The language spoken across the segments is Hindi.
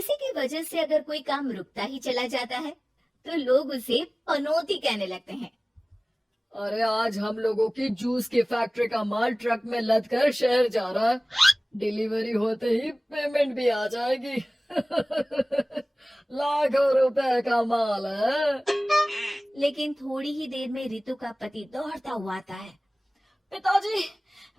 इसी की वजह से अगर कोई काम रुकता ही चला जाता है तो लोग उसे पनौती कहने लगते हैं। अरे आज हम लोगों की जूस की फैक्ट्री का माल ट्रक में लद कर शहर जा रहा है। डिलीवरी होते ही पेमेंट भी आ जाएगी। लाखों रुपए का माल है। लेकिन थोड़ी ही देर में रितु का पति दौड़ता हुआ आता है। पिताजी,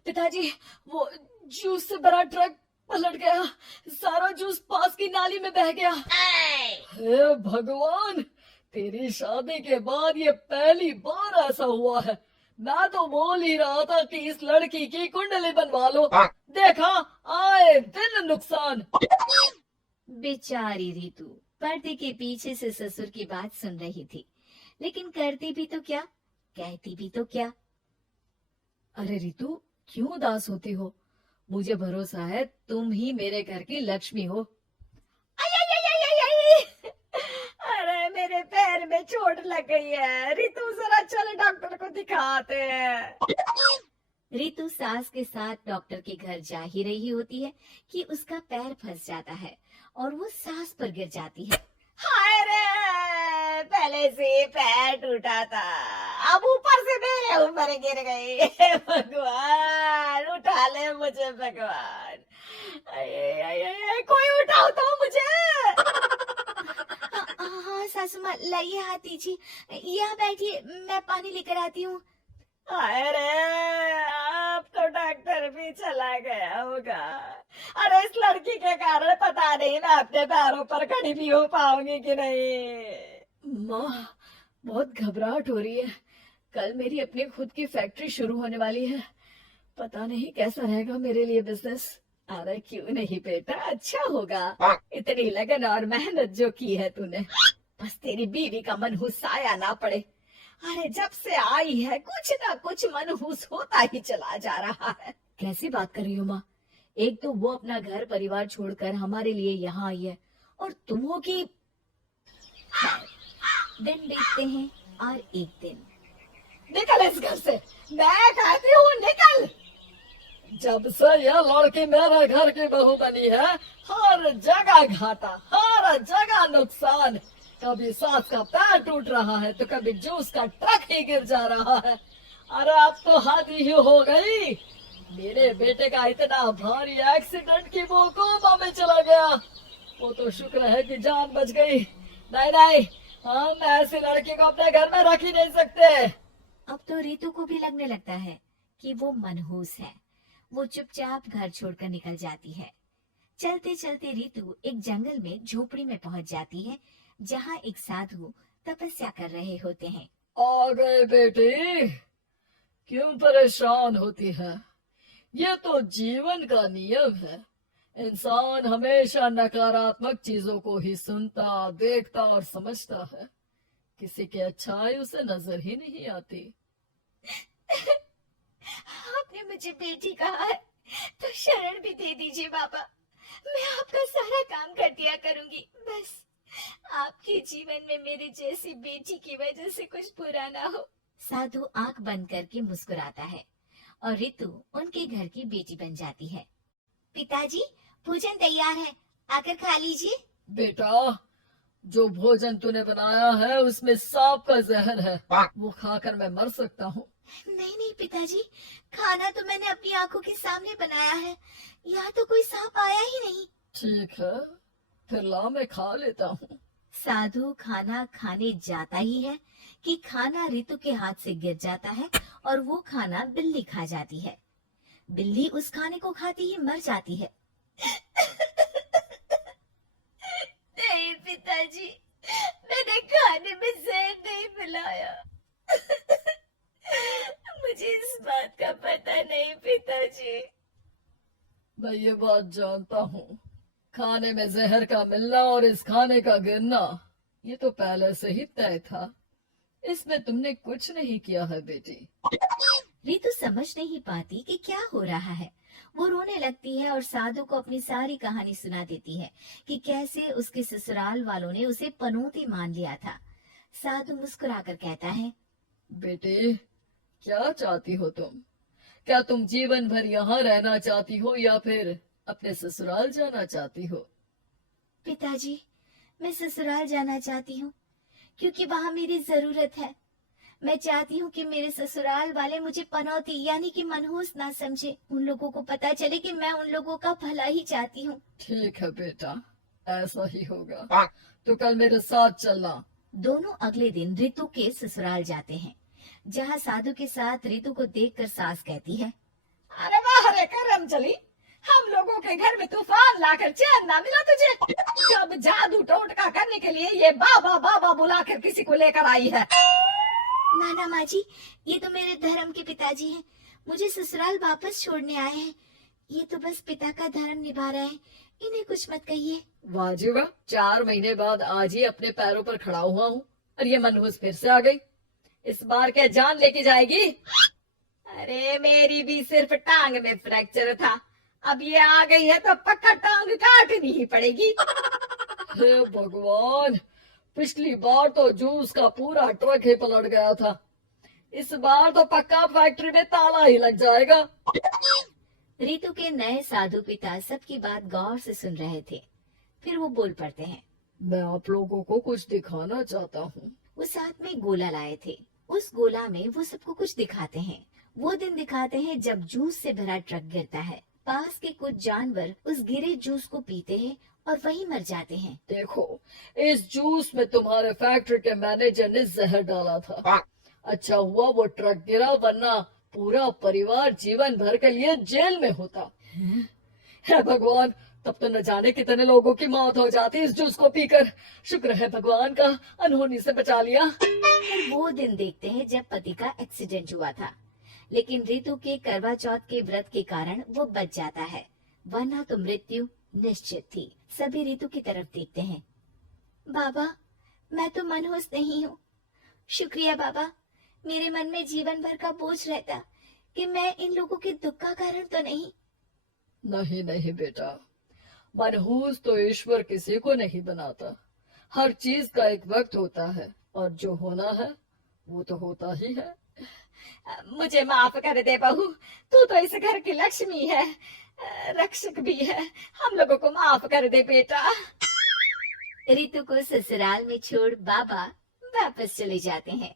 पिताजी, वो जूस से भरा ट्रक पलट गया। सारा जूस पास की नाली में बह गया। हे भगवान, तेरी शादी के बाद ये पहली बार ऐसा हुआ है। मैं तो बोल ही रहा था कि इस लड़की की कुंडली बनवा लो। देखा, आए दिन नुकसान। बेचारी रितु पर्दे के पीछे से ससुर की बात सुन रही थी, लेकिन करती भी तो क्या, कहती भी तो क्या। अरे रितु, क्यों उदास होती हो? मुझे भरोसा है तुम ही मेरे घर की लक्ष्मी हो। आई, आई, आई, आई, आई, आई। अरे मेरे पैर में चोट लग गई है, रितु जरा चल डॉक्टर को दिखाते हैं। रितु सास के साथ डॉक्टर के घर जा ही रही होती है कि उसका पैर फंस जाता है और वो सास पर गिर जाती है। हाय रे, पहले से पैर टूटा था, अब ऊपर से मेरे ऊपर गिर गई। हे भगवान उठा ले मुझे भगवान। आये, आये, आये, कोई उठाओ तो मुझे। हाँ सासू माँ, लाइए हाथ दीजिए, यहाँ बैठिए, मैं पानी लेकर आती हूँ। अरे अब तो डॉक्टर भी चला गया होगा। अरे इस लड़की के कारण पता नहीं मैं अपने पैरों पर खड़ी भी हो पाऊंगी कि नहीं। माँ, बहुत घबराहट हो रही है। कल मेरी अपनी खुद की फैक्ट्री शुरू होने वाली है। पता नहीं कैसा रहेगा मेरे लिए बिजनेस। अरे क्यों नहीं बेटा, अच्छा होगा। इतनी लगन और मेहनत जो की है तूने, बस तेरी बीवी का मनहूस आया ना पड़े। अरे जब से आई है कुछ ना कुछ मनहूस होता ही चला जा रहा है। कैसी बात कर रही हो माँ? एक तो वो अपना घर परिवार छोड़कर हमारे लिए यहाँ आई है, और तुम हो कि। दिन बीतते हैं और एक दिन। निकल इस घर से, मैं कहती हूँ निकल। जब से यह लड़की मेरे घर की बहू बनी है, हर जगह घाटा, हर जगह नुकसान। कभी सास का पैर टूट रहा है तो कभी जूस का ट्रक ही गिर जा रहा है। अरे अब तो हद ही हो गई। मेरे बेटे का इतना भारी एक्सीडेंट कि वो कोमा में चला गया। वो तो शुक्र है कि जान बच गई। नहीं नहीं, हम ऐसी लड़की को अपने घर में रख ही नहीं सकते। अब तो रितु को भी लगने लगता है कि वो मनहूस है। वो चुपचाप घर छोड़कर निकल जाती है। चलते चलते रितु एक जंगल में झोपड़ी में पहुंच जाती है, जहाँ एक साधु तपस्या कर रहे होते हैं। आ गए बेटी, क्यों परेशान होती है? ये तो जीवन का नियम है। इंसान हमेशा नकारात्मक चीजों को ही सुनता, देखता और समझता है। किसी की अच्छाई उसे नजर ही नहीं आती। आपने मुझे बेटी कहा है तो शरण भी दे दीजिए बाबा। मैं आपका सारा काम कर दिया करूंगी, बस आपके जीवन में मेरे जैसी बेटी की वजह से कुछ बुरा ना हो। साधु आंख बंद करके मुस्कुराता है और रितु उनके घर की बेटी बन जाती है। पिताजी, भोजन तैयार है, आकर खा लीजिए। बेटा, जो भोजन तूने बनाया है उसमें सांप का जहर है। वो खाकर मैं मर सकता हूँ। नहीं नहीं पिताजी, खाना तो मैंने अपनी आंखों के सामने बनाया है, यहाँ तो कोई सांप आया ही नहीं। ठीक है, फिर ला मैं खा लेता हूँ। साधु खाना खाने जाता ही है कि खाना रितु के हाथ से गिर जाता है और वो खाना बिल्ली खा जाती है। बिल्ली उस खाने को खाती ही मर जाती है। नहीं पिताजी, मैंने खाने में जहर नहीं मिलाया। मुझे इस बात का पता नहीं पिताजी। मैं ये बात जानता हूँ। खाने में जहर का मिलना और इस खाने का गिरना, ये तो पहले से ही तय था। इसमें तुमने कुछ नहीं किया है बेटी। रितु समझ नहीं पाती कि क्या हो रहा है। वो रोने लगती है और साधु को अपनी सारी कहानी सुना देती है कि कैसे उसके ससुराल वालों ने उसे पनौती मान लिया था। साधु मुस्कुराकर कहता है, बेटी, क्या चाहती हो तुम? क्या तुम जीवन भर यहाँ रहना चाहती हो या फिर अपने ससुराल जाना चाहती हो? पिताजी, मैं ससुराल जाना चाहती हूँ क्योंकि वहाँ मेरी जरूरत है। मैं चाहती हूँ कि मेरे ससुराल वाले मुझे पनौती यानी कि मनहूस ना समझे। उन लोगों को पता चले कि मैं उन लोगों का भला ही चाहती हूँ। ठीक है बेटा, ऐसा ही होगा। तो कल मेरे साथ चलना। दोनों अगले दिन रितु के ससुराल जाते हैं, जहाँ साधु के साथ रितु को देखकर सास कहती है, अरे वाह रे करम चली, हम लोगों के घर में तूफान लाकर चैन ना मिला तुझे। जब जादू टोटका करने के लिए ये बाबा बाबा बुलाकर किसी को लेकर आई है। नाना माँ जी, ये तो मेरे धर्म के पिताजी हैं, मुझे ससुराल वापस छोड़ने आए हैं। ये तो बस पिता का धर्म निभा रहे हैं, इन्हें कुछ मत कहिए। वाह जी वाह, 4 महीने बाद आज ही अपने पैरों पर खड़ा हुआ हूँ और ये मनहूस फिर से आ गई। इस बार क्या जान लेके जाएगी? अरे मेरी भी सिर्फ टांग में फ्रैक्चर था, अब ये आ गई है तो पक्का टांग काटनी ही पड़ेगी। हे भगवान, पिछली बार तो जूस का पूरा ट्रक ही पलट गया था, इस बार तो पक्का फैक्ट्री में ताला ही लग जाएगा। रितु के नए साधु पिता सबकी बात गौर से सुन रहे थे। फिर वो बोल पड़ते हैं, मैं आप लोगों को कुछ दिखाना चाहता हूँ। वो साथ में गोला लाए थे, उस गोला में वो सबको कुछ दिखाते हैं। वो दिन दिखाते हैं जब जूस से भरा ट्रक गिरता है। पास के कुछ जानवर उस गिरे जूस को पीते हैं और वहीं मर जाते हैं। देखो, इस जूस में तुम्हारे फैक्ट्री के मैनेजर ने जहर डाला था। अच्छा हुआ वो ट्रक गिरा, वरना पूरा परिवार जीवन भर के लिए जेल में होता। है भगवान, तब तो न जाने कितने लोगों की मौत हो जाती इस जूस को पीकर। शुक्र है भगवान का, अनहोनी से बचा लिया। वो दिन देखते हैं जब पति का एक्सीडेंट हुआ था, लेकिन रितु के करवा चौथ के व्रत के कारण वो बच जाता है, वरना तो मृत्यु निश्चित थी। सभी रितु की तरफ देखते हैं। बाबा, मैं तो मनहूस नहीं हूँ। शुक्रिया बाबा, मेरे मन में जीवन भर का बोझ रहता कि मैं इन लोगों के दुख का कारण तो नहीं। नहीं नहीं बेटा, मनहूस तो ईश्वर किसी को नहीं बनाता। हर चीज का एक वक्त होता है और जो होना है वो तो होता ही है। मुझे माफ कर दे बहू, तू तो इस घर की लक्ष्मी है, रक्षक भी है, हम लोगों को माफ कर दे बेटा। रितु को ससुराल में छोड़ बाबा वापस चले जाते हैं।